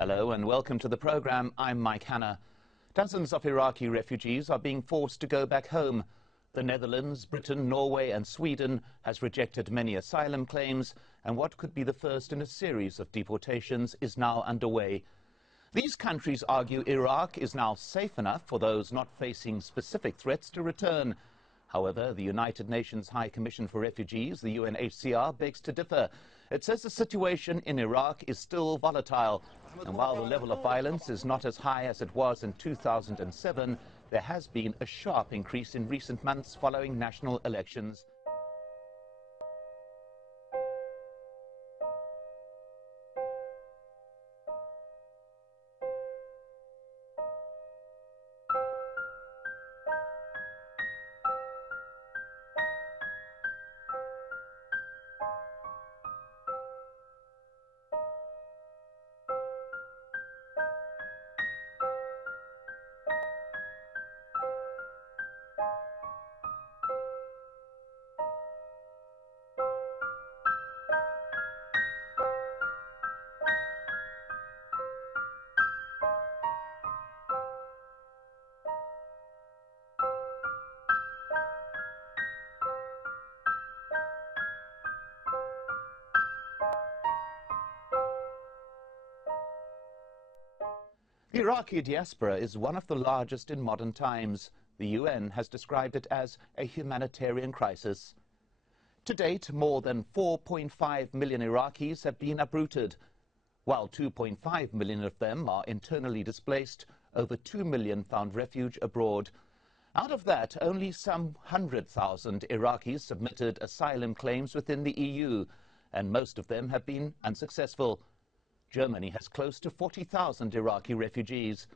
Hello and welcome to the program. I'm Mike Hanna. Dozens of Iraqi refugees are being forced to go back home. The Netherlands, Britain, Norway and Sweden has rejected many asylum claims, and what could be the first in a series of deportations is now underway. These countries argue Iraq is now safe enough for those not facing specific threats to return. However, the United Nations High Commission for Refugees, the UNHCR, begs to differ. It says the situation in Iraq is still volatile, and while the level of violence is not as high as it was in 2007, there has been a sharp increase in recent months following national elections. The Iraqi diaspora is one of the largest in modern times. The UN has described it as a humanitarian crisis. To date, more than 4.5 million Iraqis have been uprooted. While 2.5 million of them are internally displaced, over 2 million found refuge abroad. Out of that, only some 100,000 Iraqis submitted asylum claims within the EU, and most of them have been unsuccessful. Germany has close to 40,000 Iraqi refugees.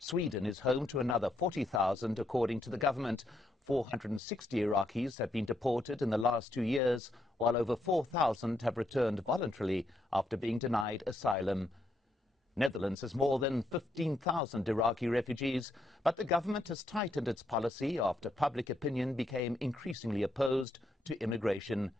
Sweden is home to another 40,000, according to the government. 460 Iraqis have been deported in the last 2 years, while over 4,000 have returned voluntarily after being denied asylum. Netherlands has more than 15,000 Iraqi refugees, but the government has tightened its policy after public opinion became increasingly opposed to immigration.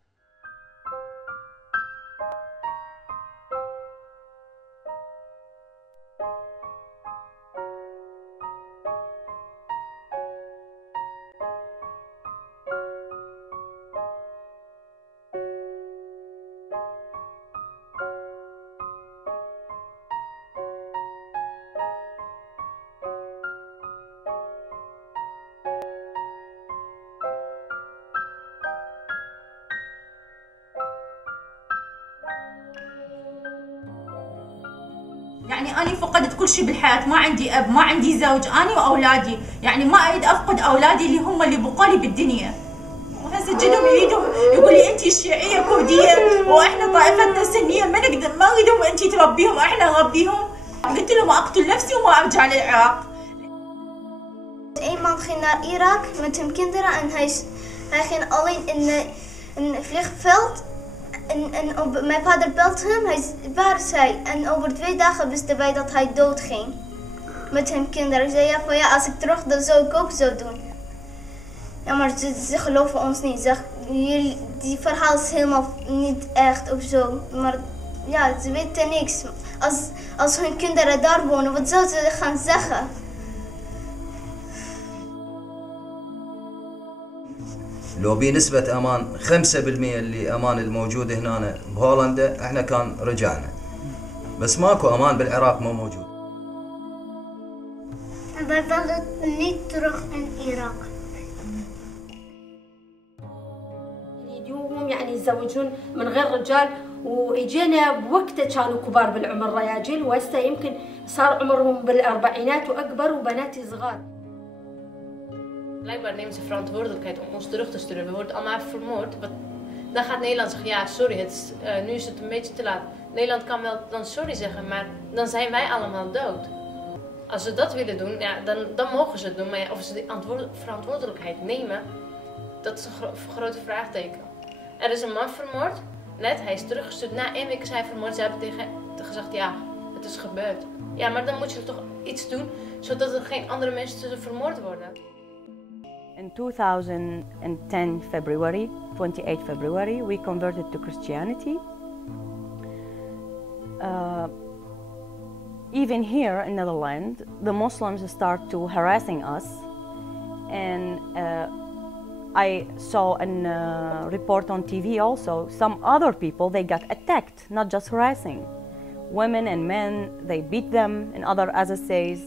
يعني أنا فقدت كل شيء بالحياة، ما عندي أب، ما عندي زوج، أنا وأولادي، يعني ما أريد أفقد أولادي اللي هم اللي بقولي بالدنيا. وهسه جنوب يريدوا يقول لي أنت شيعية كردية وإحنا طائفتنا سنية ما نقدر ما نريدهم أنت تربيهم، إحنا نربيهم. قلت لهم أقتل نفسي وما أرجع للعراق. eenmaal ging naar Irak met hun kinderen en hij ging alleen in een vliegveld. En mijn vader belt hem, waar is hij? En over 2 dagen wisten wij dat hij dood ging. Met hun kinderen. Ik zei ja, van ja, als ik terug dan zou ik ook zo doen. Ja, maar ze geloven ons niet. Die verhaal is helemaal niet echt of zo. Maar ja, ze weten niks. Als hun kinderen daar wonen, wat zouden ze gaan zeggen? لو بنسبة أمان 5% اللي أمان الموجود هنا بهولندا احنا كان رجعنا. بس ماكو أمان بالعراق مو موجود. Wij willen niet terug in Irak. يجوهم يعني يتزوجون من غير رجال، وإجينا بوقته كانوا كبار بالعمر رياجيل، وهسه يمكن صار عمرهم بالأربعينات وأكبر وبناتي صغار. Blijkbaar nemen ze verantwoordelijkheid om ons terug te sturen. We worden allemaal vermoord. Dan gaat Nederland zeggen, ja sorry, nu is het een beetje te laat. Nederland kan wel dan sorry zeggen, maar dan zijn wij allemaal dood. Als ze dat willen doen, ja, dan mogen ze het doen. Maar ja, of ze die verantwoordelijkheid nemen, dat is een grote vraagteken. Er is een man vermoord, net, hij is teruggestuurd. Na 1 week is hij vermoord. Ze hebben tegen gezegd, ja, het is gebeurd. Ja, maar dan moet je toch iets doen, zodat er geen andere mensen vermoord worden. In 2010 February, 28 February, we converted to Christianity. even here in Netherlands, the Muslims start to harassing us. And I saw a report on TV also, some other people, they got attacked, not just harassing. Women and men, they beat them in other assays,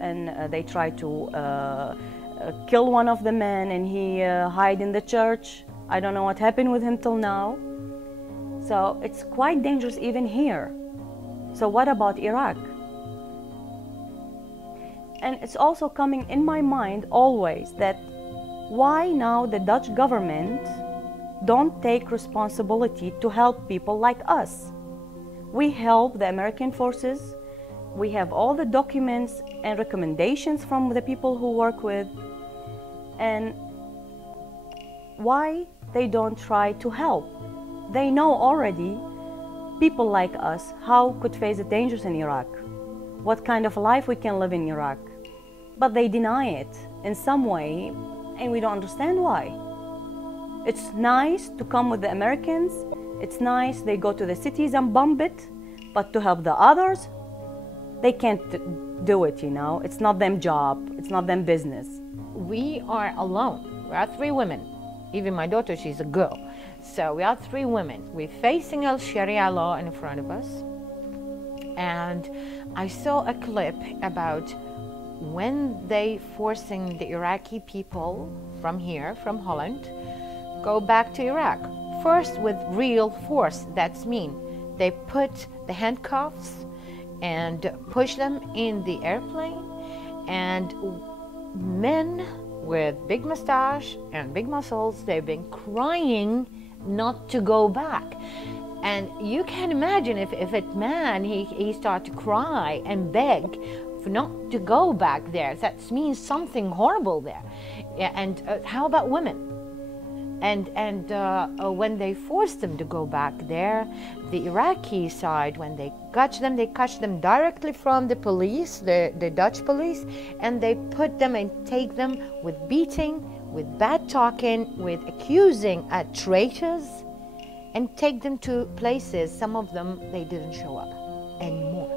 and they try to kill one of the men, and he hide in the church. I don't know what happened with him till now. So it's quite dangerous even here. So what about Iraq? And it's also coming in my mind always that why now the Dutch government don't take responsibility to help people like us? We help the American forces. We have all the documents and recommendations from the people who work with. And why they don't try to help? They know already, people like us, how could face the dangers in Iraq, what kind of life we can live in Iraq. But they deny it in some way, and we don't understand why. It's nice to come with the Americans, it's nice they go to the cities and bomb it, but to help the others, they can't do it, you know. It's not them job, it's not them business. We are alone. We are 3 women. Even my daughter, she's a girl. So we are 3 women. We're facing a Sharia law in front of us. And I saw a clip about when they forcing the Iraqi people from here, from Holland, go back to Iraq. First with real force, that's mean. They put the handcuffs and push them in the airplane, and men with big mustache and big muscles, they've been crying not to go back. And you can imagine if a man, he start to cry and beg for not to go back there, that means something horrible there. And how about women? And when they forced them to go back there, the Iraqi side, when they catch them directly from the police, the Dutch police, and they put them and take them with beating, with bad talking, with accusing traitors, and take them to places, some of them, they didn't show up anymore.